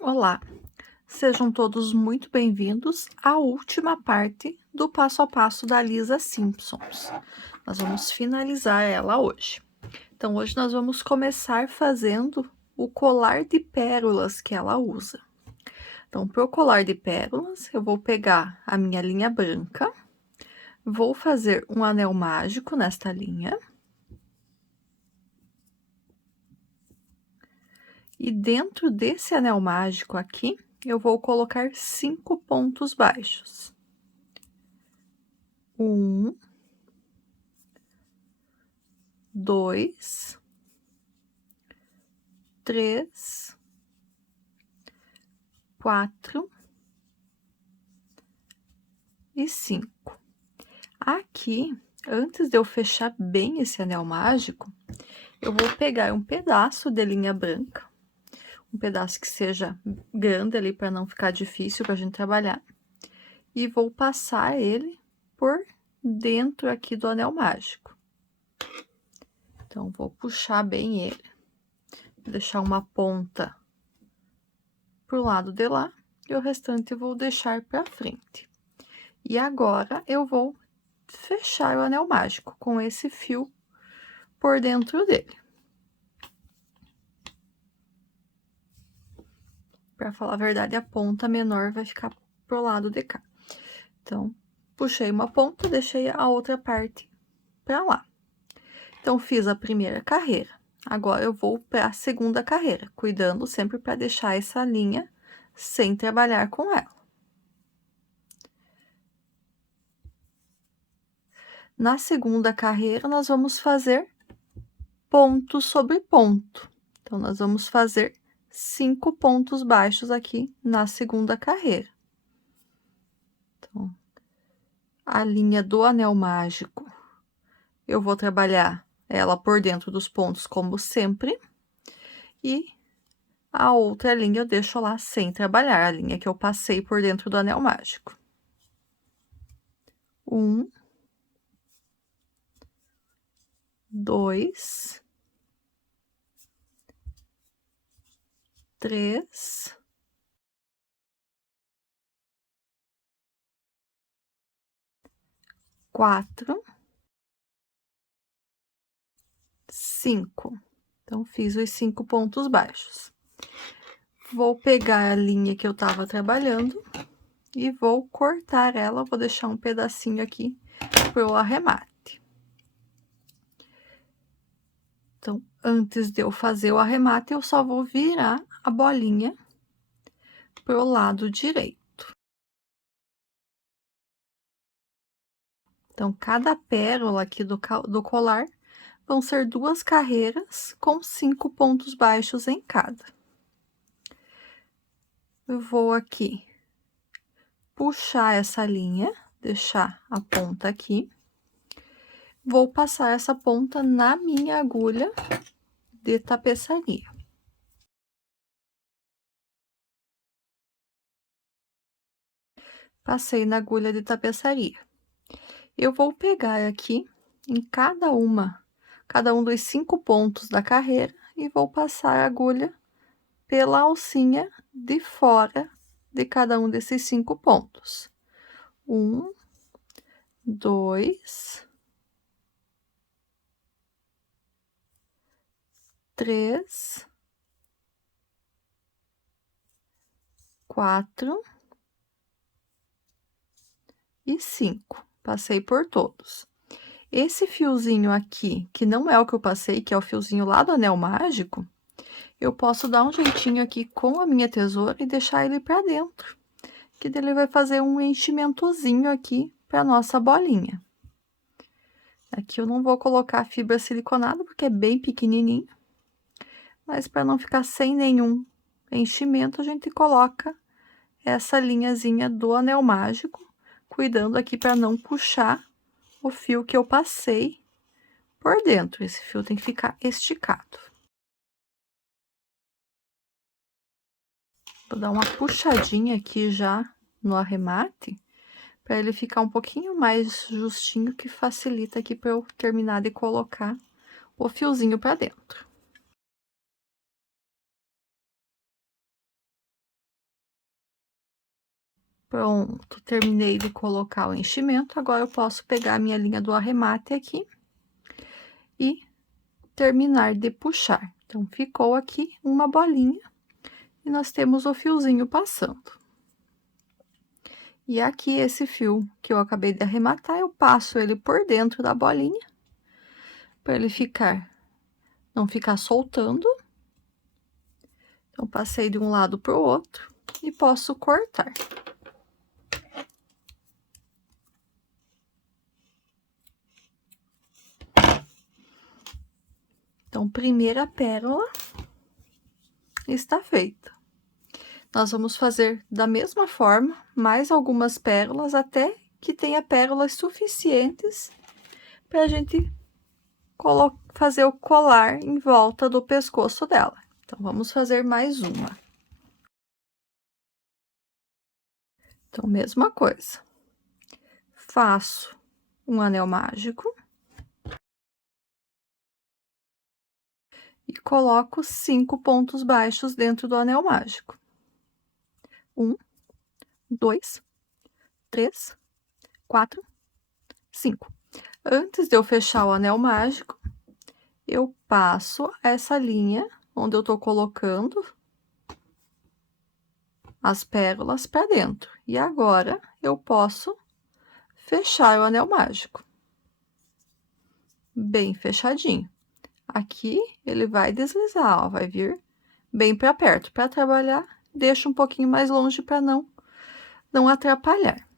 Olá, sejam todos muito bem-vindos à última parte do passo a passo da Lisa Simpsons. Nós vamos finalizar ela hoje. Então, hoje nós vamos começar fazendo o colar de pérolas que ela usa. Então, para o colar de pérolas, eu vou pegar a minha linha branca, vou fazer um anel mágico nesta linha. E dentro desse anel mágico aqui, eu vou colocar 5 pontos baixos. 1, 2, 3, 4 e 5. Aqui, antes de eu fechar bem esse anel mágico, eu vou pegar um pedaço de linha branca, um pedaço que seja grande ali para não ficar difícil para a gente trabalhar, e vou passar ele por dentro aqui do anel mágico. Então, vou puxar bem ele, deixar uma ponta pro lado de lá e o restante eu vou deixar para frente. E agora eu vou fechar o anel mágico com esse fio por dentro dele. Para falar a verdade, a ponta menor vai ficar pro lado de cá. Então, puxei uma ponta, deixei a outra parte para lá. Então, fiz a primeira carreira. Agora eu vou para a segunda carreira, cuidando sempre para deixar essa linha sem trabalhar com ela. Na segunda carreira, nós vamos fazer ponto sobre ponto. Então, nós vamos fazer 5 pontos baixos aqui na segunda carreira. Então, a linha do anel mágico, eu vou trabalhar ela por dentro dos pontos, como sempre. E a outra linha eu deixo lá sem trabalhar, a linha que eu passei por dentro do anel mágico. 1, 2, 3, 4, 5. Então, fiz os 5 pontos baixos. Vou pegar a linha que eu tava trabalhando e vou cortar ela, vou deixar um pedacinho aqui pro arremate. Então, antes de eu fazer o arremate, eu só vou virar a bolinha pro lado direito. Então, cada pérola aqui do colar vão ser 2 carreiras com 5 pontos baixos em cada. Eu vou aqui puxar essa linha, deixar a ponta aqui. Vou passar essa ponta na minha agulha de tapeçaria. Passei na agulha de tapeçaria. Eu vou pegar aqui em cada um dos 5 pontos da carreira e vou passar a agulha pela alcinha de fora de cada um desses 5 pontos. 1, 2, 3, 4 e 5. Passei por todos. Esse fiozinho aqui, que não é o que eu passei, que é o fiozinho lá do anel mágico, eu posso dar um jeitinho aqui com a minha tesoura e deixar ele para dentro, que daí ele vai fazer um enchimentozinho aqui para nossa bolinha. Aqui eu não vou colocar fibra siliconada, porque é bem pequenininho, mas para não ficar sem nenhum enchimento, a gente coloca essa linhazinha do anel mágico, cuidando aqui para não puxar o fio que eu passei por dentro. Esse fio tem que ficar esticado. Vou dar uma puxadinha aqui já no arremate, para ele ficar um pouquinho mais justinho, que facilita aqui para eu terminar de colocar o fiozinho para dentro. Pronto, terminei de colocar o enchimento, agora eu posso pegar a minha linha do arremate aqui e terminar de puxar. Então, ficou aqui uma bolinha e nós temos o fiozinho passando. E aqui esse fio que eu acabei de arrematar, eu passo ele por dentro da bolinha, para ele não ficar soltando. Então, passei de um lado pro outro e posso cortar. Então, primeira pérola está feita. Nós vamos fazer da mesma forma, mais algumas pérolas, até que tenha pérolas suficientes para a gente fazer o colar em volta do pescoço dela. Então, vamos fazer mais uma. Então, mesma coisa. Faço um anel mágico. E coloco 5 pontos baixos dentro do anel mágico. 1, 2, 3, 4, 5. Antes de eu fechar o anel mágico, eu passo essa linha onde eu tô colocando as pérolas para dentro. E agora, eu posso fechar o anel mágico. Bem fechadinho. Aqui, ele vai deslizar, ó, vai vir bem para perto. Para trabalhar, deixo um pouquinho mais longe para não atrapalhar.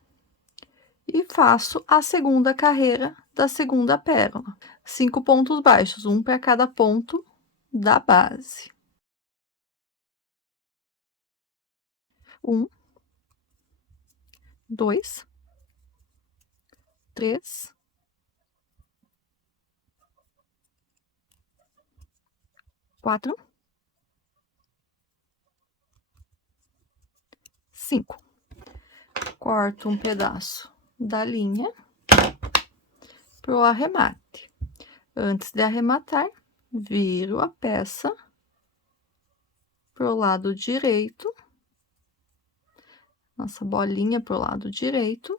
E faço a segunda carreira da segunda pérola. 5 pontos baixos, um para cada ponto da base. 1, 2, 3, 4, 5. Corto um pedaço da linha pro arremate. Antes de arrematar, viro a peça pro lado direito, nossa bolinha pro lado direito,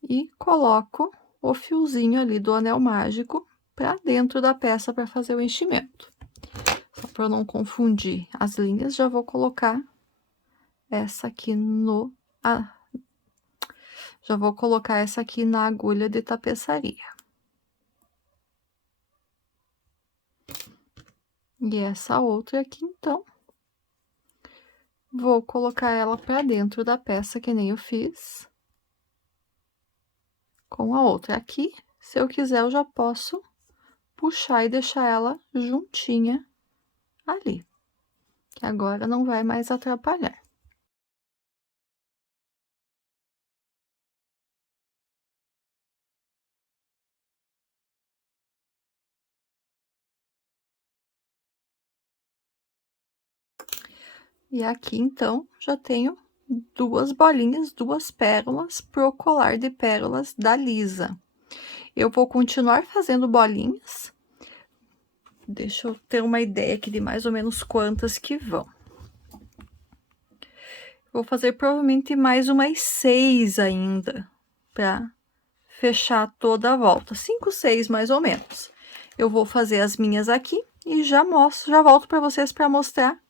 e coloco o fiozinho ali do anel mágico para dentro da peça para fazer o enchimento. Só para eu não confundir as linhas, já vou colocar essa aqui já vou colocar essa aqui na agulha de tapeçaria. E essa outra aqui, então, vou colocar ela para dentro da peça, que nem eu fiz com a outra. Aqui, se eu quiser, eu já posso puxar e deixar ela juntinha ali, que agora não vai mais atrapalhar. E aqui, então, já tenho duas bolinhas, duas pérolas pro colar de pérolas da Lisa. Eu vou continuar fazendo bolinhas. Deixa eu ter uma ideia aqui de mais ou menos quantas que vão. Vou fazer provavelmente mais umas 6 ainda, pra fechar toda a volta. 5, 6 mais ou menos. Eu vou fazer as minhas aqui e já volto para vocês para mostrar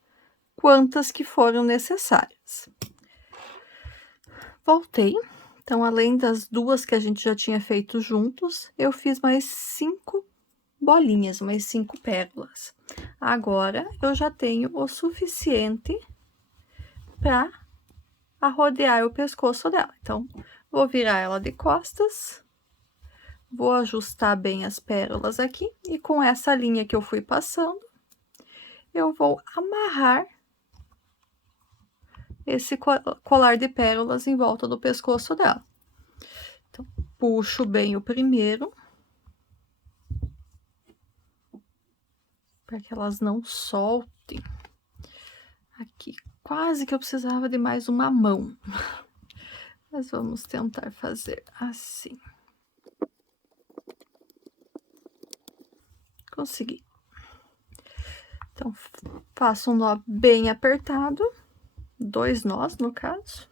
quantas que foram necessárias. Voltei. Então, além das duas que a gente já tinha feito juntos, eu fiz mais 5 bolinhas, mais 5 pérolas. Agora, eu já tenho o suficiente para arrodear o pescoço dela. Então, vou virar ela de costas, vou ajustar bem as pérolas aqui, e com essa linha que eu fui passando, eu vou amarrar esse colar de pérolas em volta do pescoço dela. Então, puxo bem o primeiro, para que elas não soltem. Aqui, quase que eu precisava de mais uma mão. Mas vamos tentar fazer assim. Consegui. Então, faço um nó bem apertado. 2 nós, no caso,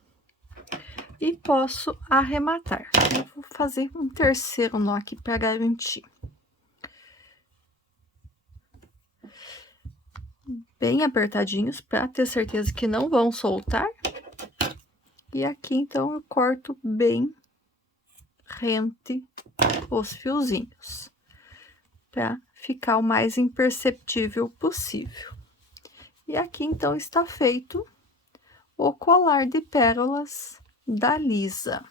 e posso arrematar. Eu vou fazer um terceiro nó aqui para garantir. Bem apertadinhos, para ter certeza que não vão soltar. E aqui, então, eu corto bem rente os fiozinhos, para ficar o mais imperceptível possível. E aqui, então, está feito o colar de pérolas da Lisa.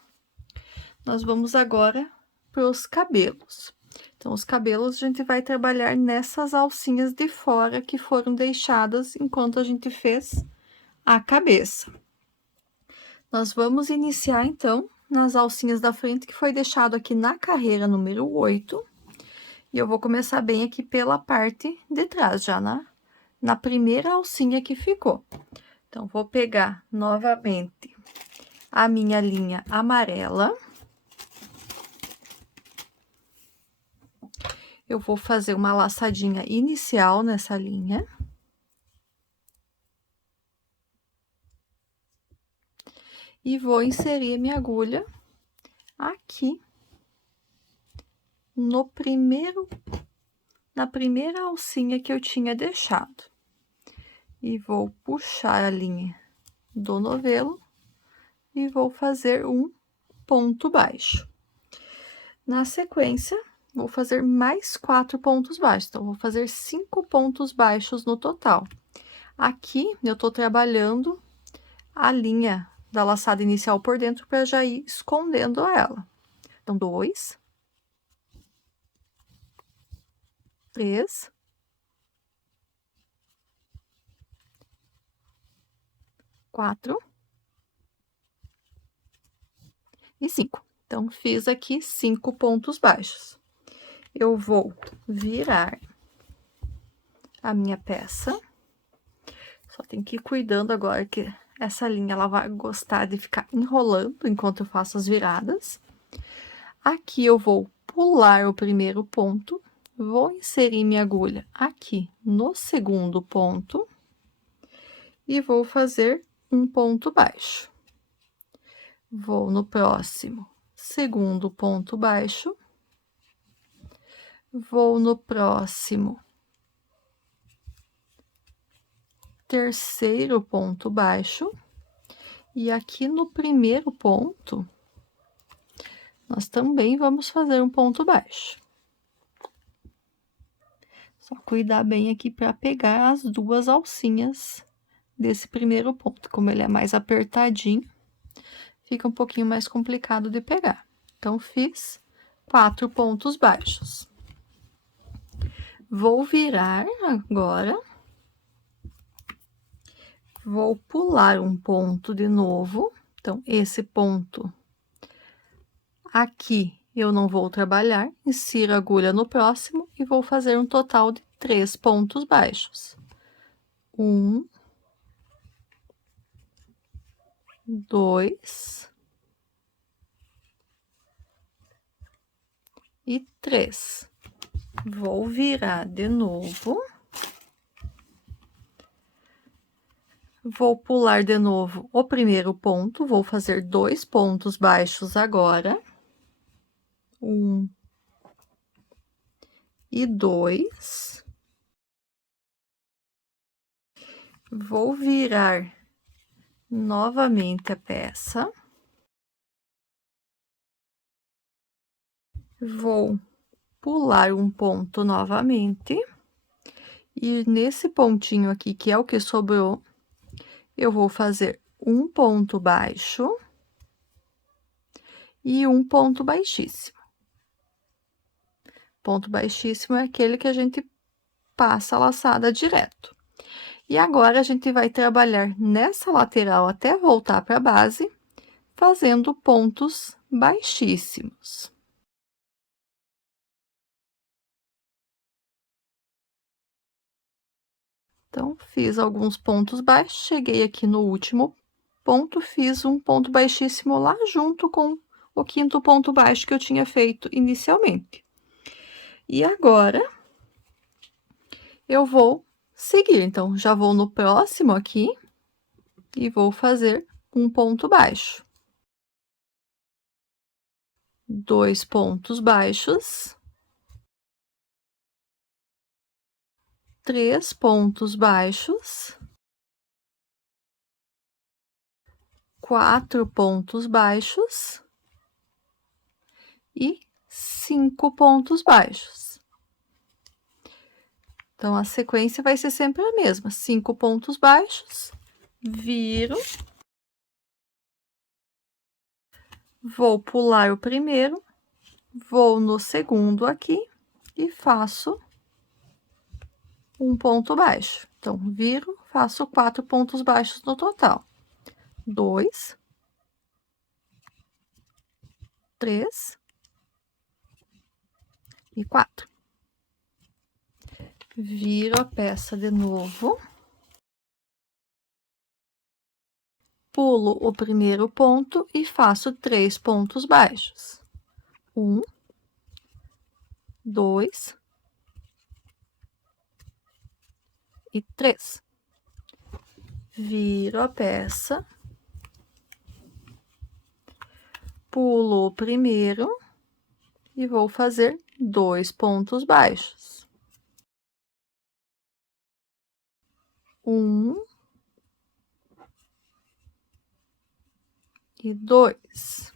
Nós vamos agora para os cabelos. Então, os cabelos a gente vai trabalhar nessas alcinhas de fora que foram deixadas enquanto a gente fez a cabeça. Nós vamos iniciar, então, nas alcinhas da frente, que foi deixado aqui na carreira número 8. E eu vou começar bem aqui pela parte de trás, já na primeira alcinha que ficou. Então, vou pegar novamente a minha linha amarela. Eu vou fazer uma laçadinha inicial nessa linha. E vou inserir minha agulha aqui na primeira alcinha que eu tinha deixado. E vou puxar a linha do novelo e vou fazer um ponto baixo. Na sequência, vou fazer mais 4 pontos baixos, então, vou fazer 5 pontos baixos no total. Aqui, eu tô trabalhando a linha da laçada inicial por dentro para já ir escondendo ela. Então, 2, 3, 4 e 5. Então, fiz aqui 5 pontos baixos. Eu vou virar a minha peça. Só tem que ir cuidando agora que essa linha ela vai gostar de ficar enrolando enquanto eu faço as viradas. Aqui eu vou pular o primeiro ponto, vou inserir minha agulha aqui no segundo ponto e vou fazer um ponto baixo. Vou no próximo segundo ponto baixo, vou no próximo terceiro ponto baixo, e aqui no primeiro ponto, nós também vamos fazer um ponto baixo. Só cuidar bem aqui para pegar as duas alcinhas desse primeiro ponto. Como ele é mais apertadinho, fica um pouquinho mais complicado de pegar. Então, fiz 4 pontos baixos. Vou virar agora. Vou pular um ponto de novo. Então, esse ponto aqui eu não vou trabalhar, insiro a agulha no próximo e vou fazer um total de 3 pontos baixos. 1, 2 e 3. Vou virar de novo. Vou pular de novo o primeiro ponto, vou fazer 2 pontos baixos agora. 1 e 2. Vou virar novamente a peça. Vou pular um ponto novamente. E nesse pontinho aqui, que é o que sobrou, eu vou fazer um ponto baixo e um ponto baixíssimo. Ponto baixíssimo é aquele que a gente passa a laçada direto. E agora, a gente vai trabalhar nessa lateral até voltar para a base, fazendo pontos baixíssimos. Então, fiz alguns pontos baixos, cheguei aqui no último ponto, fiz um ponto baixíssimo lá junto com o quinto ponto baixo que eu tinha feito inicialmente. E agora, eu vou seguir. Então, já vou no próximo aqui. e vou fazer um ponto baixo. 2 pontos baixos. 3 pontos baixos. 4 pontos baixos. E 5 pontos baixos. Então, a sequência vai ser sempre a mesma: 5 pontos baixos, viro, vou pular o primeiro, vou no segundo aqui e faço um ponto baixo. Então, viro, faço 4 pontos baixos no total: 2, 3 e 4. Viro a peça de novo, pulo o primeiro ponto e faço 3 pontos baixos: 1, 2 e 3. Viro a peça, pulo o primeiro e vou fazer 2 pontos baixos: 1 e 2.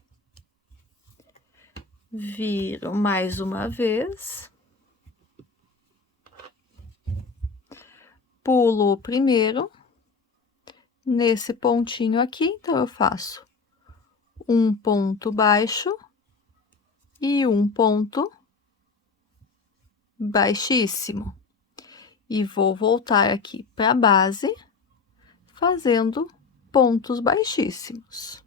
Viro mais uma vez, pulo o primeiro, nesse pontinho aqui, então eu faço um ponto baixo e um ponto baixíssimo, e vou voltar aqui para a base, fazendo pontos baixíssimos.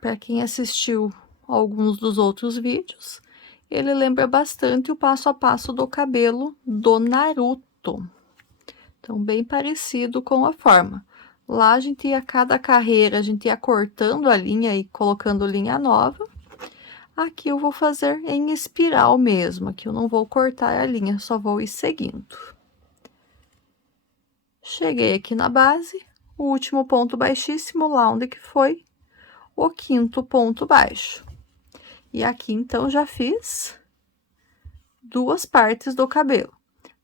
Para quem assistiu alguns dos outros vídeos, ele lembra bastante o passo a passo do cabelo do Naruto. Então, bem parecido com a forma. Lá a gente ia, cada carreira, a gente ia cortando a linha e colocando linha nova. Aqui eu vou fazer em espiral mesmo, aqui eu não vou cortar a linha, só vou ir seguindo. Cheguei aqui na base, o último ponto baixíssimo, lá onde que foi o quinto ponto baixo. E aqui, então, já fiz 2 partes do cabelo.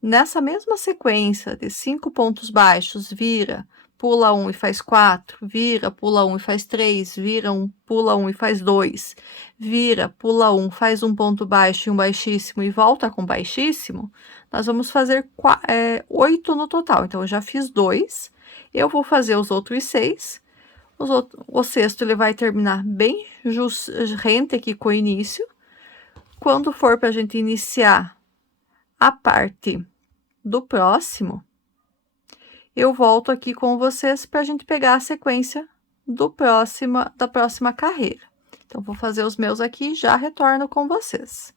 Nessa mesma sequência de 5 pontos baixos, vira, pula 1 e faz 4, vira, pula 1 e faz 3, vira 1, pula 1 e faz 2, vira, pula 1, faz um ponto baixo e um baixíssimo e volta com baixíssimo, nós vamos fazer 8 no total. Então, eu já fiz 2, eu vou fazer os outros 6, o sexto ele vai terminar bem rente aqui com o início. Quando for para a gente iniciar a parte do próximo, eu volto aqui com vocês para a gente pegar a sequência da próxima carreira. Então, vou fazer os meus aqui e já retorno com vocês.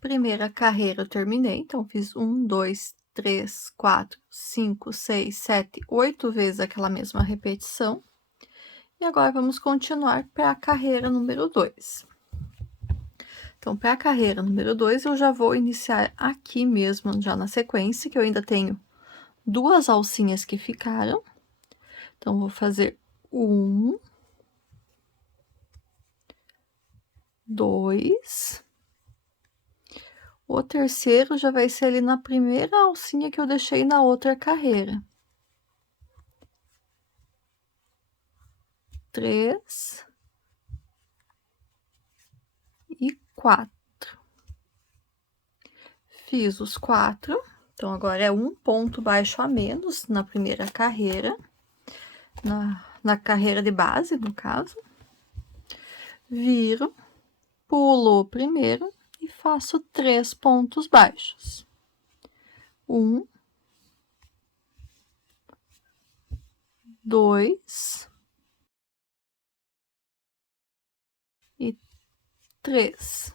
Primeira carreira eu terminei, então fiz 1, 2, 3, 4, 5, 6, 7, 8 vezes aquela mesma repetição. E agora vamos continuar para a carreira número 2. Então, para a carreira número 2, eu já vou iniciar aqui mesmo, já na sequência, que eu ainda tenho 2 alcinhas que ficaram. Então, vou fazer 1, 2. O terceiro já vai ser ali na primeira alcinha que eu deixei na outra carreira. 3 e 4. Fiz os 4, então agora é um ponto baixo a menos na primeira carreira, na carreira de base, no caso. Viro, pulo o primeiro e faço 3 pontos baixos. 1, 2, e 3.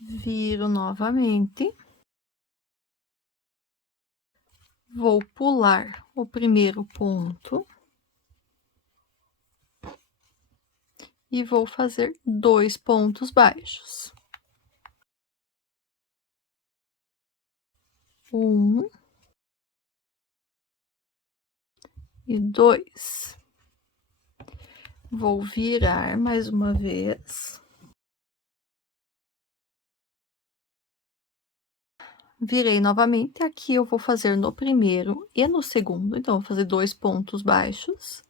Viro novamente. Vou pular o primeiro ponto. E vou fazer 2 pontos baixos. 1 e 2. Vou virar mais uma vez. Virei novamente, aqui eu vou fazer no primeiro e no segundo, então, vou fazer 2 pontos baixos.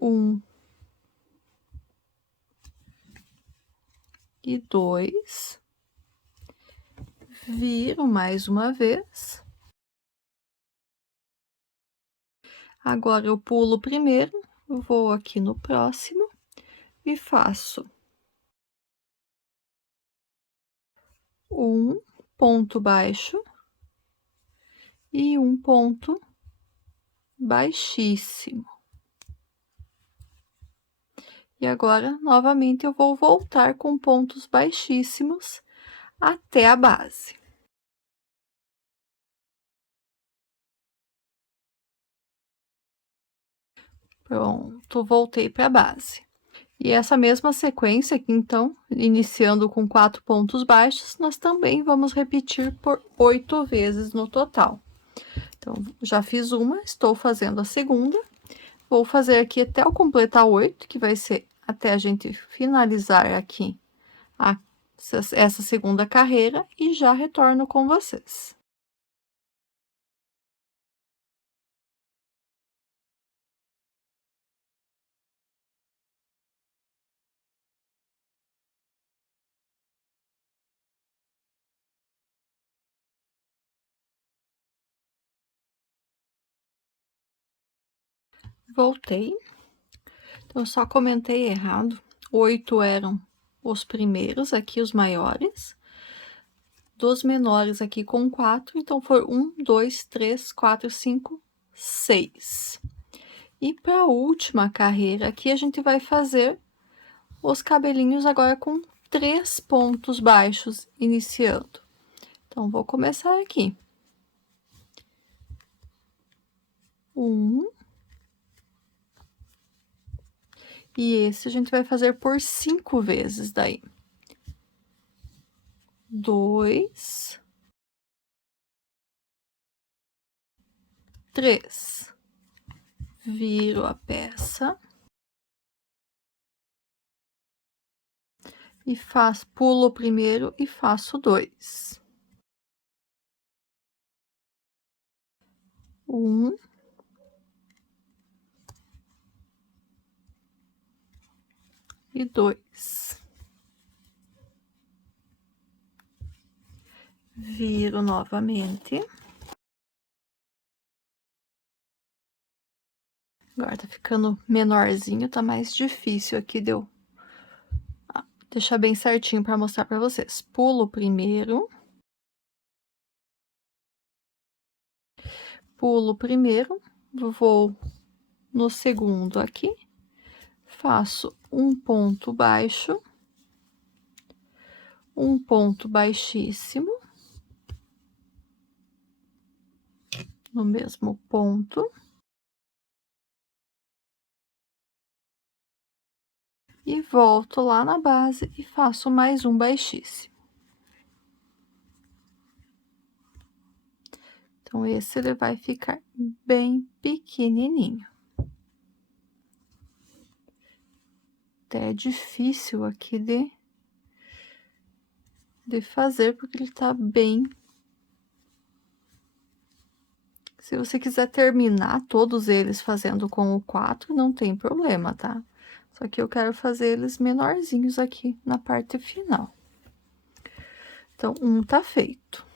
1 e 2. Viro mais uma vez. Agora eu pulo o primeiro, vou aqui no próximo e faço 1 ponto baixo e 1 ponto baixíssimo. E agora, novamente, eu vou voltar com pontos baixíssimos até a base. Pronto, voltei para a base. E essa mesma sequência aqui, então, iniciando com 4 pontos baixos, nós também vamos repetir por 8 vezes no total. Então, já fiz uma, estou fazendo a segunda. Vou fazer aqui até eu completar 8, que vai ser até a gente finalizar aqui essa segunda carreira, e já retorno com vocês. Voltei. Então, eu só comentei errado. 8 eram os primeiros, aqui os maiores. Dos menores aqui com 4, então foi 1, 2, 3, 4, 5, 6. E para a última carreira aqui, a gente vai fazer os cabelinhos agora com 3 pontos baixos iniciando. Então, vou começar aqui. 1. E esse a gente vai fazer por 5 vezes daí. 2. 3. Viro a peça. E pulo o primeiro e faço 2. 1. E 2. Viro novamente. Agora tá ficando menorzinho, tá mais difícil aqui de eu deixar bem certinho para mostrar para vocês. Pulo o primeiro. Pulo o primeiro, vou no segundo aqui, faço um ponto baixo, um ponto baixíssimo, no mesmo ponto. E volto lá na base e faço mais um baixíssimo. Então, esse ele vai ficar bem pequenininho. Até é difícil aqui de fazer, porque ele tá bem... Se você quiser terminar todos eles fazendo com o 4, não tem problema, tá? Só que eu quero fazer eles menorzinhos aqui na parte final. Então, um tá feito.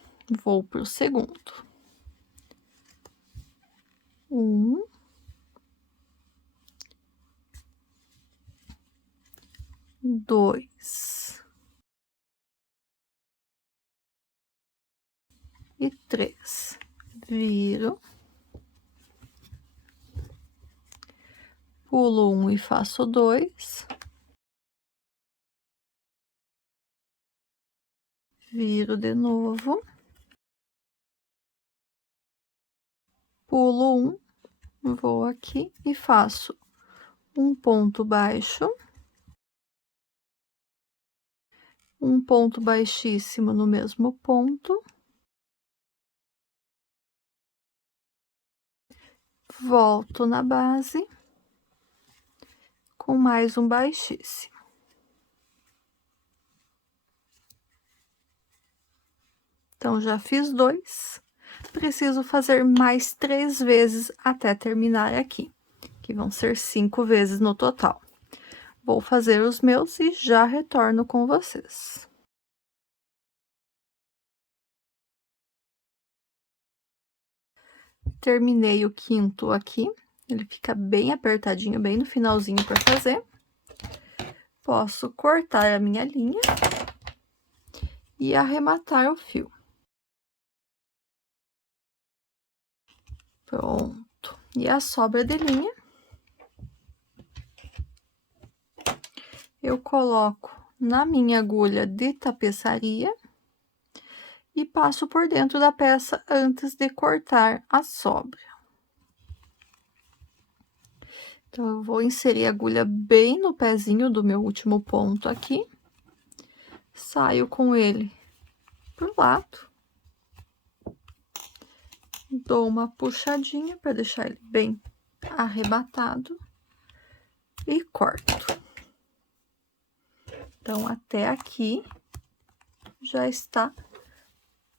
Vou pro segundo. 1. 2. E 3. Viro. Pulo 1 e faço 2. Viro de novo. Pulo um, vou aqui e faço um ponto baixo. Um ponto baixíssimo no mesmo ponto. Volto na base com mais um baixíssimo. Então, já fiz 2, preciso fazer mais 3 vezes até terminar aqui, que vão ser 5 vezes no total. Vou fazer os meus e já retorno com vocês. Terminei o 5º aqui, ele fica bem apertadinho, bem no finalzinho para fazer. Posso cortar a minha linha e arrematar o fio. Pronto. E a sobra de linha, eu coloco na minha agulha de tapeçaria e passo por dentro da peça antes de cortar a sobra. Então, eu vou inserir a agulha bem no pezinho do meu último ponto aqui. Saio com ele pro lado. Dou uma puxadinha para deixar ele bem arrebatado. E corto. Então, até aqui já está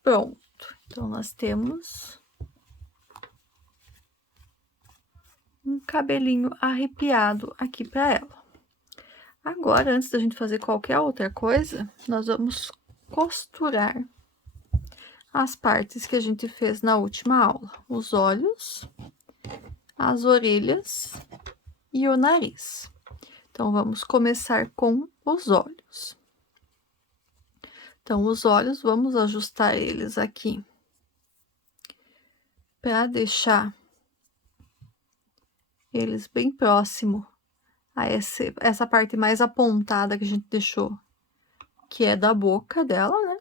pronto. Então, nós temos um cabelinho arrepiado aqui para ela. Agora, antes da gente fazer qualquer outra coisa, nós vamos costurar as partes que a gente fez na última aula. Os olhos, as orelhas e o nariz. Então, vamos começar com os olhos. Então, os olhos, vamos ajustar eles aqui para deixar eles bem próximo a essa parte mais apontada que a gente deixou, que é da boca dela, né?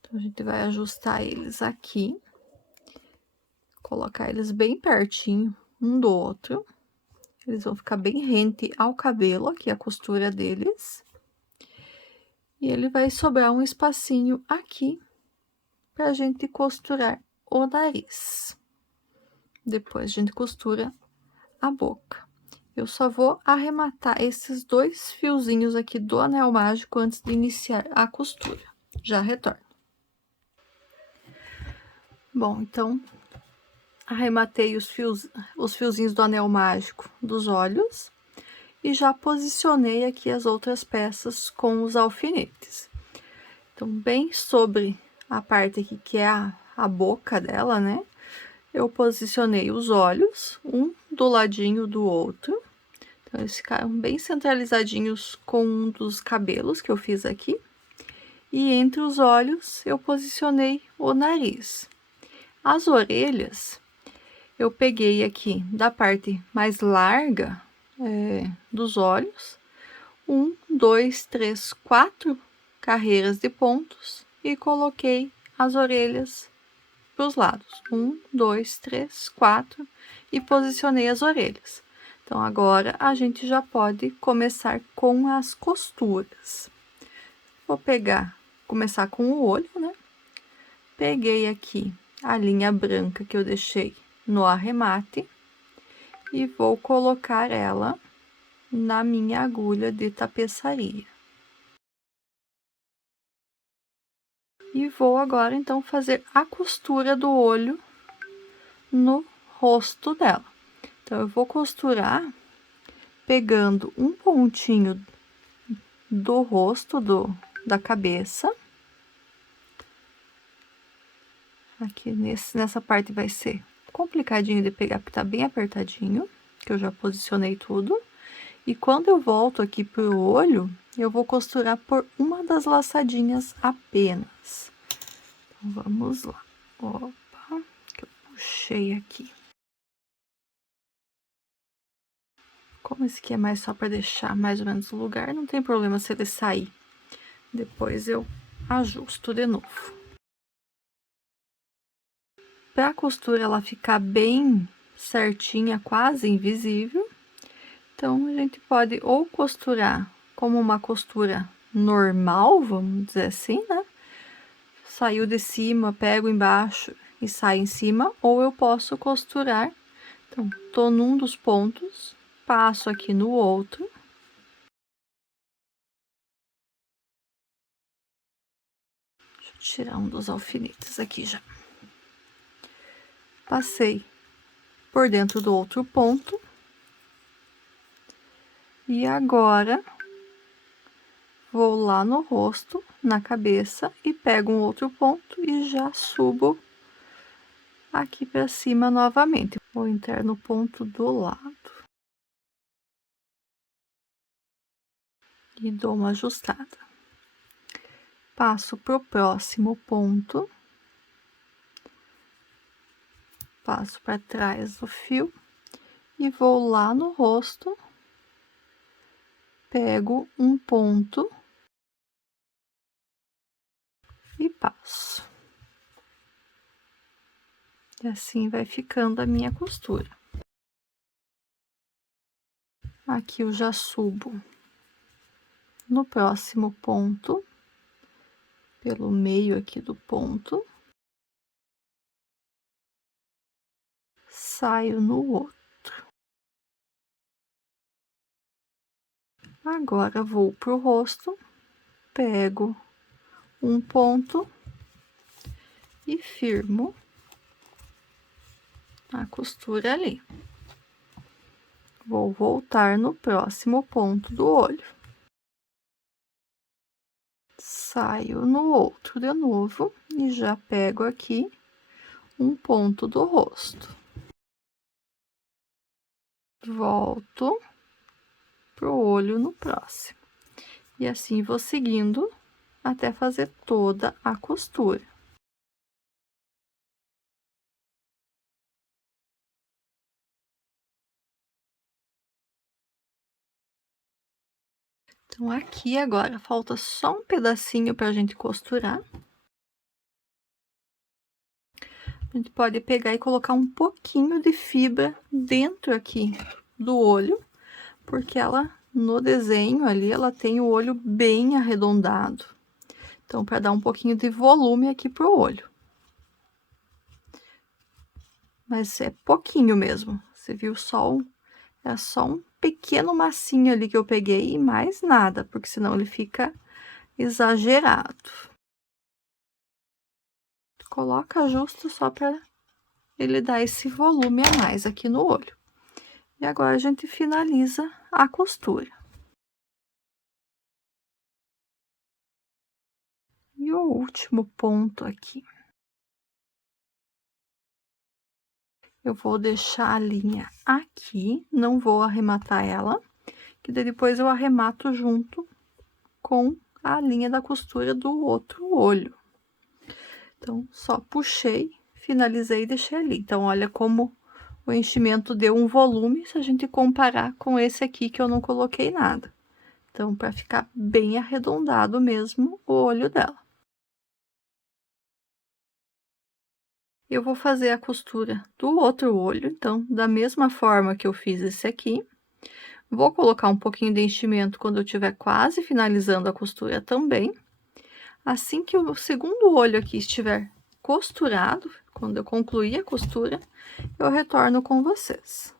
Então, a gente vai ajustar eles aqui, colocar eles bem pertinho um do outro. Eles vão ficar bem rente ao cabelo, aqui a costura deles. E ele vai sobrar um espacinho aqui pra gente costurar o nariz. Depois a gente costura a boca. Eu só vou arrematar esses 2 fiozinhos aqui do anel mágico antes de iniciar a costura. Já retorno. Bom, então, arrematei os fiozinhos do anel mágico dos olhos e já posicionei aqui as outras peças com os alfinetes. Então, bem sobre a parte aqui que é a boca dela, né? Eu posicionei os olhos, um do ladinho do outro. Então, eles ficaram bem centralizadinhos com um dos cabelos que eu fiz aqui. E entre os olhos, eu posicionei o nariz. As orelhas, eu peguei aqui da parte mais larga dos olhos, 1, 2, 3, 4 carreiras de pontos e coloquei as orelhas para os lados. 1, 2, 3, 4 e posicionei as orelhas. Então, agora a gente já pode começar com as costuras. Vou começar com o olho, né? Peguei aqui a linha branca que eu deixei no arremate e vou colocar ela na minha agulha de tapeçaria. E vou agora, então, fazer a costura do olho no rosto dela. Então, eu vou costurar pegando um pontinho do rosto da cabeça. Aqui nessa parte vai ser complicadinho de pegar, porque tá bem apertadinho, que eu já posicionei tudo. E quando eu volto aqui pro olho, eu vou costurar por uma das laçadinhas apenas. Então, vamos lá. Opa, que eu puxei aqui. Como esse aqui é mais só para deixar mais ou menos o lugar, não tem problema se ele sair Depois eu ajusto de novo. Para a costura ela ficar bem certinha, quase invisível, então a gente pode ou costurar como uma costura normal, vamos dizer assim, né? Saiu de cima, pego embaixo e sai em cima, ou eu posso costurar. Então, tô num dos pontos, passo aqui no outro. Deixa eu tirar um dos alfinetes aqui já. Passei por dentro do outro ponto. E agora, vou lá no rosto, na cabeça, e pego um outro ponto e já subo aqui para cima novamente. Vou entrar no ponto do lado. E dou uma ajustada. Passo pro próximo ponto. Passo para trás do fio e vou lá no rosto. Pego um ponto e passo. E assim vai ficando a minha costura. Aqui eu já subo no próximo ponto, pelo meio aqui do ponto, saio no outro. Agora vou pro rosto, pego um ponto e firmo a costura ali. Vou voltar no próximo ponto do olho. Saio no outro de novo e já pego aqui um ponto do rosto. Volto pro olho no próximo. E assim vou seguindo até fazer toda a costura. Então, aqui agora falta só um pedacinho pra gente costurar. A gente pode pegar e colocar um pouquinho de fibra dentro aqui do olho, porque ela, no desenho ali, ela tem o olho bem arredondado. Então, para dar um pouquinho de volume aqui pro olho. Mas é pouquinho mesmo. Você viu só é só um pequeno massinho ali que eu peguei e mais nada, porque senão ele fica exagerado. Coloca justo só para ele dar esse volume a mais aqui no olho. E agora a gente finaliza a costura. E o último ponto aqui. Eu vou deixar a linha aqui, não vou arrematar ela, que daí depois eu arremato junto com a linha da costura do outro olho. Então, só puxei, finalizei e deixei ali. Então, olha como o enchimento deu um volume, se a gente comparar com esse aqui que eu não coloquei nada. Então, para ficar bem arredondado mesmo o olho dela. Eu vou fazer a costura do outro olho, então, da mesma forma que eu fiz esse aqui. Vou colocar um pouquinho de enchimento quando eu estiver quase finalizando a costura também. Assim que o segundo olho aqui estiver costurado, quando eu concluir a costura, eu retorno com vocês.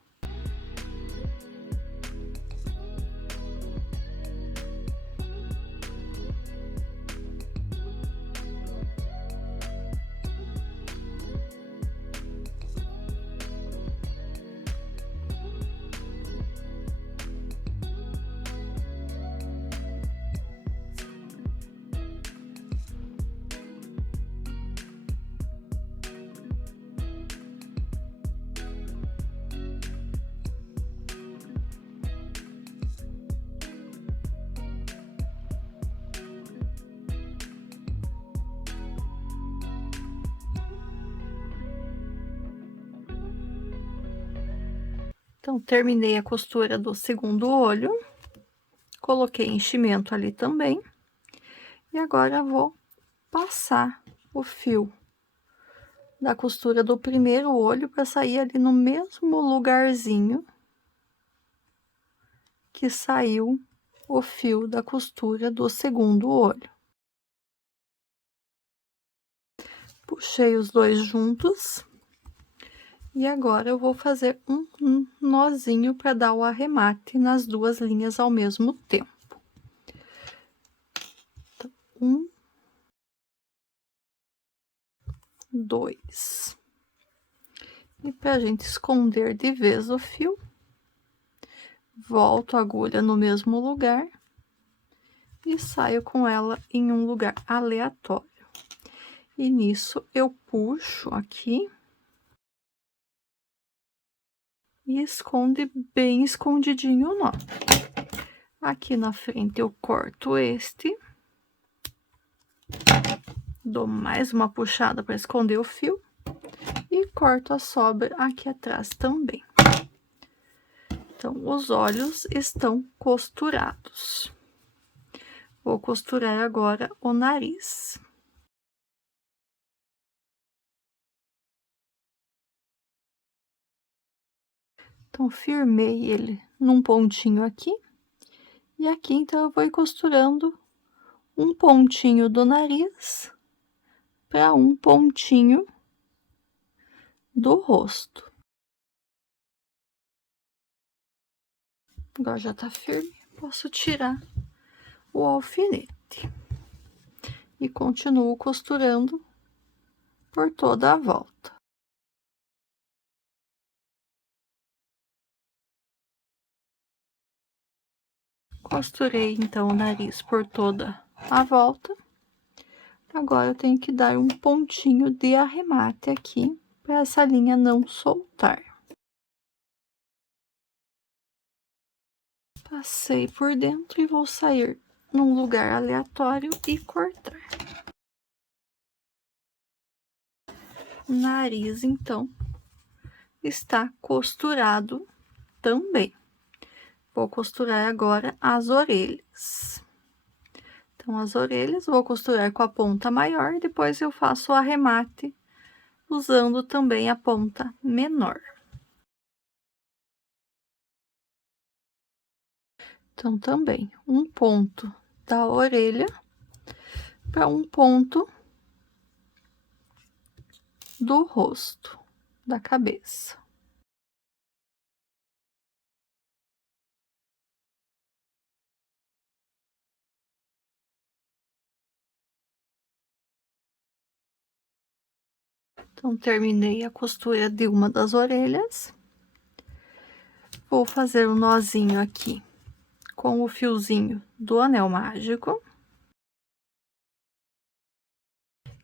Então, terminei a costura do segundo olho, coloquei enchimento ali também. E agora vou passar o fio da costura do primeiro olho para sair ali no mesmo lugarzinho que saiu o fio da costura do segundo olho. Puxei os dois juntos. E agora eu vou fazer um nozinho para dar o arremate nas duas linhas ao mesmo tempo. Então, 1, 2. E pra gente esconder de vez o fio, volto a agulha no mesmo lugar e saio com ela em um lugar aleatório. E nisso eu puxo aqui e esconde bem escondidinho o nó. Aqui na frente eu corto este, dou mais uma puxada para esconder o fio e corto a sobra aqui atrás também. Então, os olhos estão costurados. Vou costurar agora o nariz. Então, firmei ele num pontinho aqui. E aqui, então, eu vou ir costurando um pontinho do nariz para um pontinho do rosto. Agora já tá firme, posso tirar o alfinete. E continuo costurando por toda a volta. Costurei, então, o nariz por toda a volta. Agora eu tenho que dar um pontinho de arremate aqui, para essa linha não soltar. Passei por dentro e vou sair num lugar aleatório e cortar. Nariz, então, está costurado também. Vou costurar agora as orelhas. Então, as orelhas vou costurar com a ponta maior, depois eu faço o arremate usando também a ponta menor. Então, também um ponto da orelha para um ponto do rosto, da cabeça. Então, terminei a costura de uma das orelhas. Vou fazer um nozinho aqui com o fiozinho do anel mágico.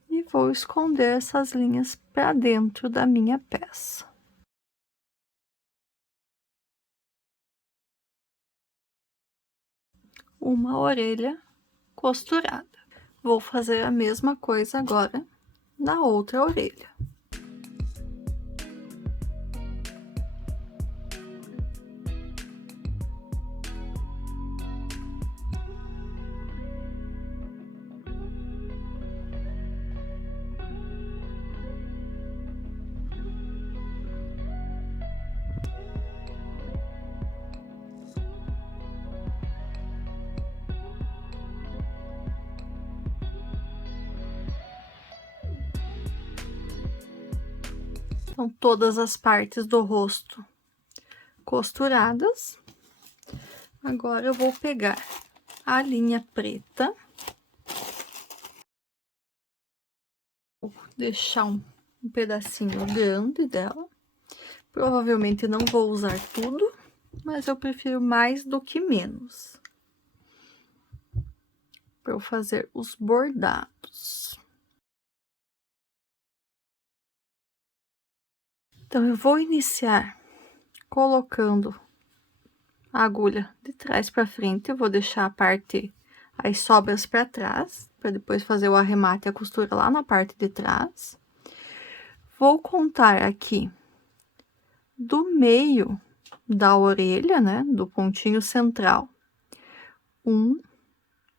E vou esconder essas linhas para dentro da minha peça. Uma orelha costurada. Vou fazer a mesma coisa agora na outra orelha. Então, todas as partes do rosto costuradas. Agora eu vou pegar a linha preta. Vou deixar um pedacinho grande dela. Provavelmente não vou usar tudo, mas eu prefiro mais do que menos. Para eu fazer os bordados. Então, eu vou iniciar colocando a agulha de trás para frente. Eu vou deixar a parte, as sobras para trás, para depois fazer o arremate e a costura lá na parte de trás. Vou contar aqui do meio da orelha, né, do pontinho central, 1,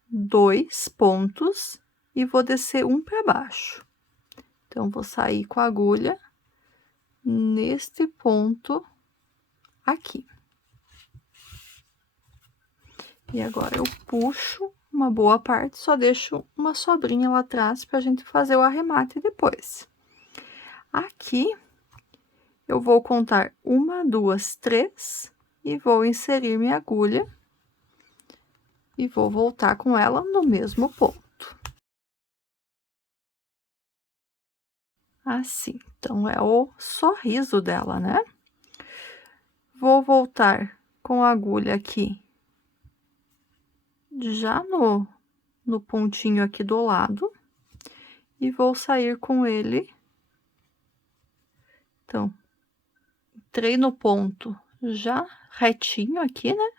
2 pontos e vou descer um para baixo. Então, vou sair com a agulha neste ponto aqui. E agora eu puxo uma boa parte, só deixo uma sobrinha lá atrás pra gente fazer o arremate depois. Aqui, eu vou contar 1, 2, 3 e vou inserir minha agulha e vou voltar com ela no mesmo ponto. Assim, então é o sorriso dela, né? Vou voltar com a agulha aqui, já no pontinho aqui do lado, e vou sair com ele. Então, entrei no ponto já retinho aqui, né?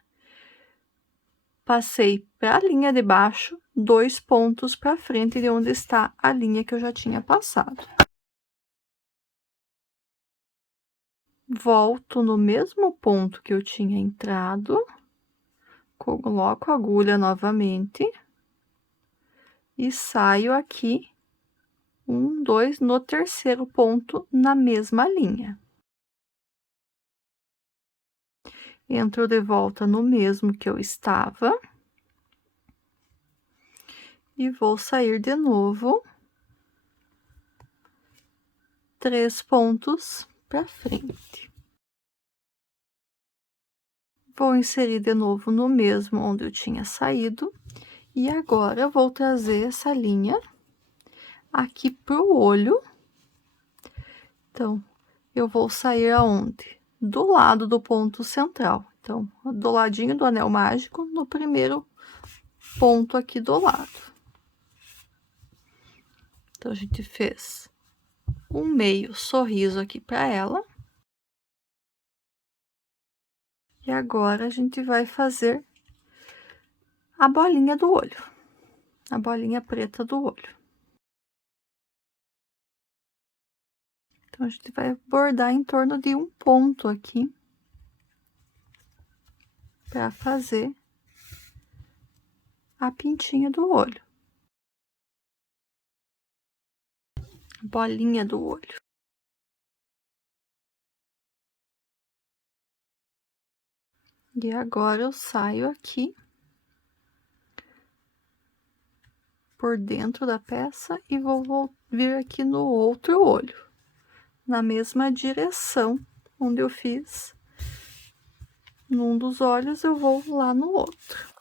Passei para a linha de baixo, 2 pontos para frente de onde está a linha que eu já tinha passado. Volto no mesmo ponto que eu tinha entrado, coloco a agulha novamente e saio aqui 1, 2 no terceiro ponto na mesma linha. Entro de volta no mesmo que eu estava e vou sair de novo 3 pontos para frente. Vou inserir de novo no mesmo onde eu tinha saído, e agora vou trazer essa linha aqui pro olho. Então, eu vou sair aonde? Do lado do ponto central. Então, do ladinho do anel mágico, no primeiro ponto aqui do lado. Então, a gente fez um meio sorriso aqui para ela. E agora a gente vai fazer a bolinha do olho, a bolinha preta do olho. Então, a gente vai bordar em torno de um ponto aqui para fazer a pintinha do olho, bolinha do olho. E agora eu saio aqui por dentro da peça e vou vir aqui no outro olho, na mesma direção onde eu fiz num dos olhos, eu vou lá no outro.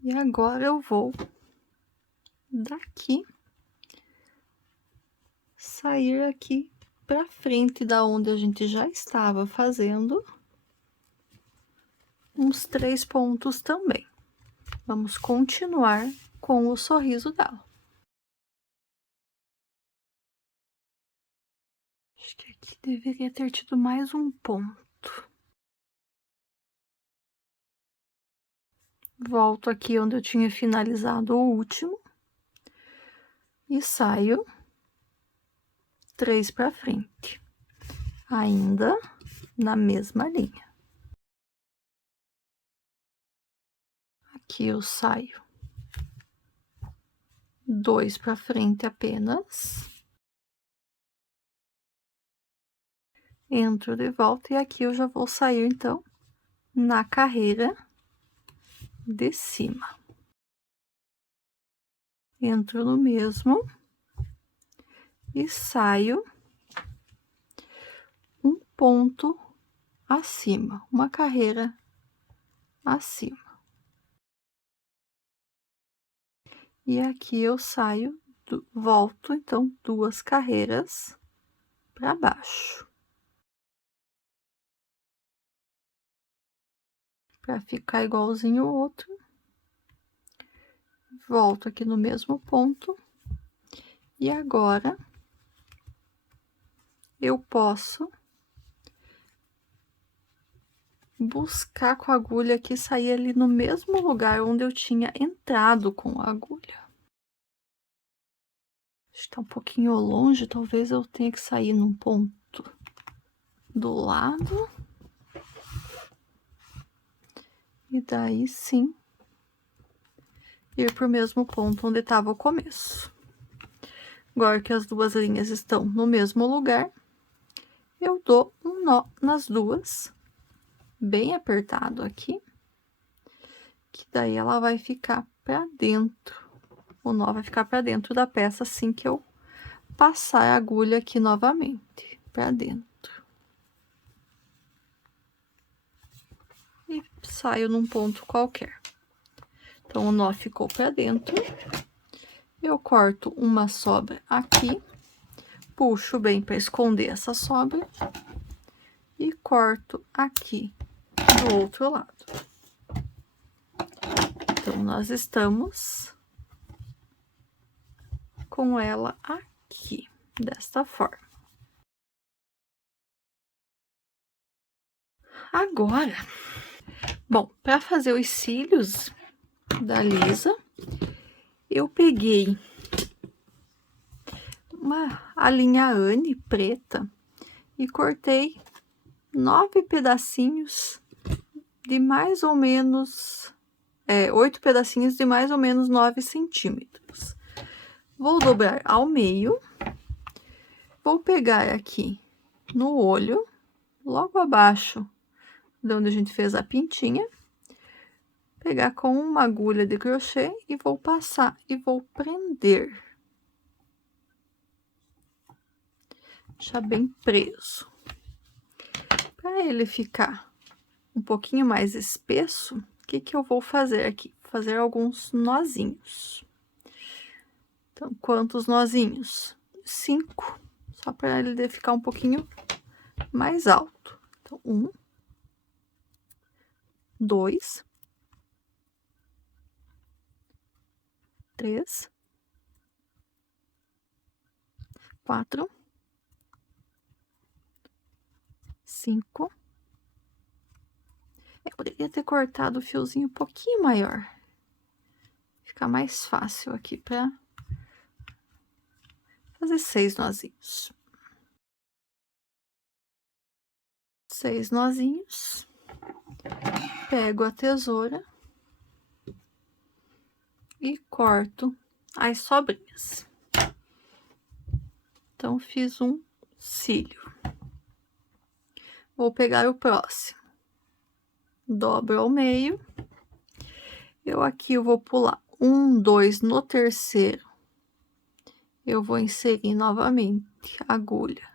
E agora eu vou daqui sair aqui para frente da onde a gente já estava fazendo uns 3 pontos também. Vamos continuar com o sorriso dela. Acho que aqui deveria ter tido mais um ponto. Volto aqui onde eu tinha finalizado o último e saio 3 para frente, ainda na mesma linha. Aqui eu saio 2 para frente apenas. Entro de volta e aqui eu já vou sair, então, na carreira de cima. Entro no mesmo e saio um ponto acima, uma carreira acima. E aqui eu saio, volto, então, 2 carreiras para baixo. Para ficar igualzinho o outro. Volto aqui no mesmo ponto. E agora, eu posso buscar com a agulha aqui, sair ali no mesmo lugar onde eu tinha entrado com a agulha. Está um pouquinho longe, talvez eu tenha que sair num ponto do lado. E daí sim, ir pro mesmo ponto onde estava o começo. Agora que as duas linhas estão no mesmo lugar, eu dou um nó nas duas, bem apertado aqui, que daí ela vai ficar pra dentro. O nó vai ficar pra dentro da peça assim que eu passar a agulha aqui novamente, pra dentro. E saio num ponto qualquer. Então, o nó ficou pra dentro. Eu corto uma sobra aqui, puxo bem para esconder essa sobra e corto aqui do outro lado. Então, nós estamos com ela aqui, desta forma. Agora, bom, para fazer os cílios da Lisa, eu peguei a linha Anne preta e cortei 9 pedacinhos de mais ou menos 8 pedacinhos de mais ou menos 9 centímetros. Vou dobrar ao meio, vou pegar aqui no olho, logo abaixo de onde a gente fez a pintinha, pegar com uma agulha de crochê e vou passar e vou prender. Deixar bem preso. Para ele ficar um pouquinho mais espesso, o que que eu vou fazer aqui? Fazer alguns nozinhos. Então, quantos nozinhos? 5, só para ele ficar um pouquinho mais alto. Então, 1, 2, 3, 4, 5. Eu poderia ter cortado o fiozinho um pouquinho maior. Fica mais fácil aqui para fazer 6 nozinhos. 6 nozinhos. Pego a tesoura e corto as sobrinhas. Então, fiz um cílio. Vou pegar o próximo. Dobro ao meio. Eu vou pular 1, 2 no terceiro. Eu vou inserir novamente a agulha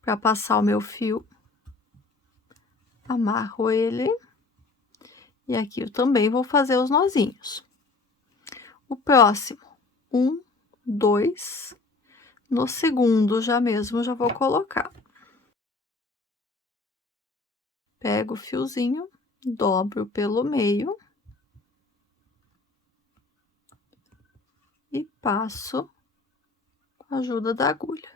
para passar o meu fio. Amarro ele. E aqui eu também vou fazer os nozinhos. O próximo, 1, 2, no segundo já mesmo já vou colocar. Pego o fiozinho, dobro pelo meio e passo com a ajuda da agulha.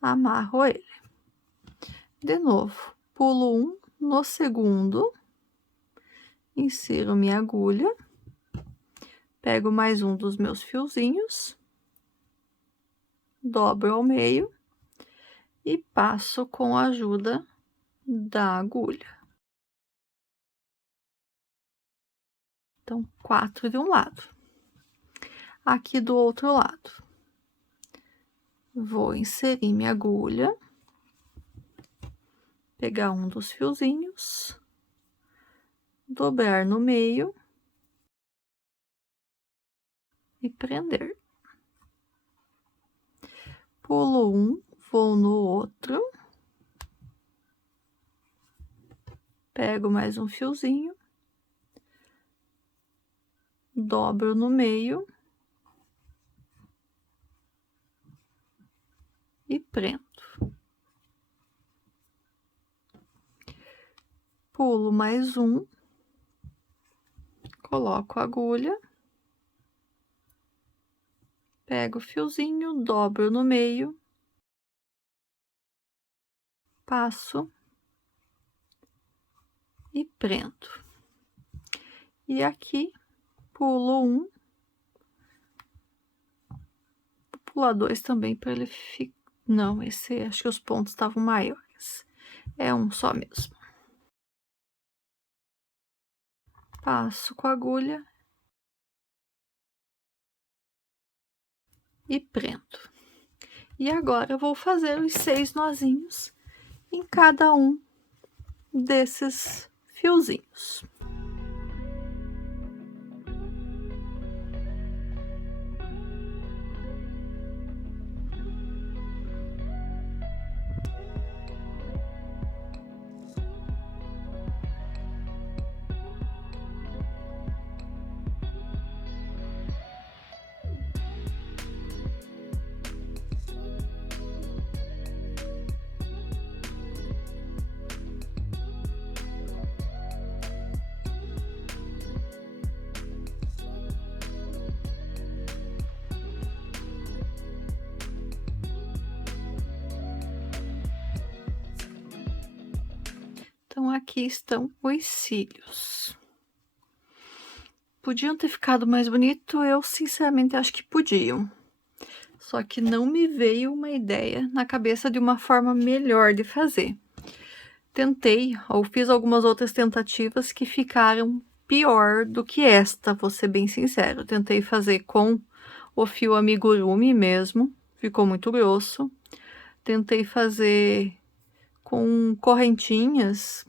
Amarro ele. De novo, pulo 1 no segundo, insiro minha agulha, pego mais um dos meus fiozinhos, dobro ao meio e passo com a ajuda da agulha. Então, 4 de um lado. Aqui do outro lado. Vou inserir minha agulha, pegar um dos fiozinhos, dobrar no meio e prender. Pulo um, vou no outro, pego mais um fiozinho, dobro no meio e prendo. Pulo mais um, coloco a agulha, pego o fiozinho, dobro no meio, passo e prendo. E aqui pulo um, pular 2 também para ele ficar... Não, esse acho que os pontos estavam maiores. É um só mesmo. Passo com a agulha e prendo. E agora eu vou fazer os 6 nozinhos em cada um desses fiozinhos. Então, aqui estão os cílios. Podiam ter ficado mais bonito? Eu, sinceramente, acho que podiam. Só que não me veio uma ideia na cabeça de uma forma melhor de fazer. Tentei, ou fiz algumas outras tentativas que ficaram pior do que esta, vou ser bem sincero. Tentei fazer com o fio amigurumi mesmo, ficou muito grosso. Tentei fazer com correntinhas,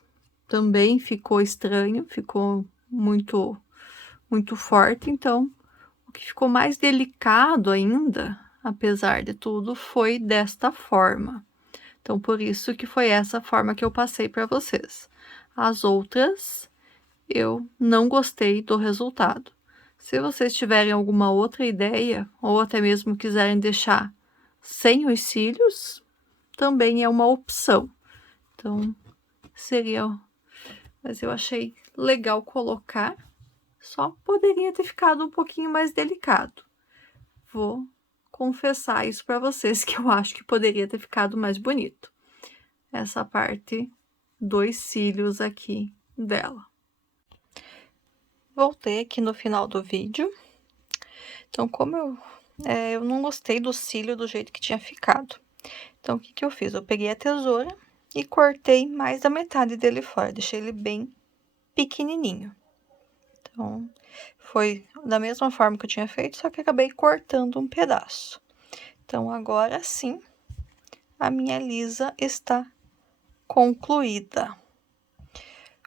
também ficou estranho, ficou muito forte. Então, o que ficou mais delicado ainda, apesar de tudo, foi desta forma. Então, por isso que foi essa forma que eu passei para vocês. As outras, eu não gostei do resultado. Se vocês tiverem alguma outra ideia, ou até mesmo quiserem deixar sem os cílios, também é uma opção. Então, seria... Mas eu achei legal colocar, só poderia ter ficado um pouquinho mais delicado. Vou confessar isso para vocês, que eu acho que poderia ter ficado mais bonito. Essa parte dos cílios aqui dela. Voltei aqui no final do vídeo. Então, como eu não gostei do cílio do jeito que tinha ficado. Então, o que que eu fiz? Eu peguei a tesoura e cortei mais da metade dele fora. Deixei ele bem pequenininho. Então, foi da mesma forma que eu tinha feito, só que acabei cortando um pedaço. Então, agora sim, a minha lisa está concluída.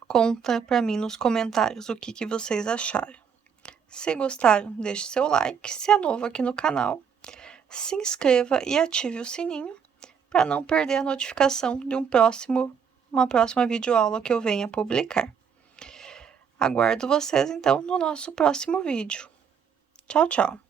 Conta pra mim nos comentários o que vocês acharam. Se gostaram, deixe seu like. Se é novo aqui no canal, se inscreva e ative o sininho para não perder a notificação de uma próxima videoaula que eu venha publicar. Aguardo vocês, então, no nosso próximo vídeo. Tchau, tchau!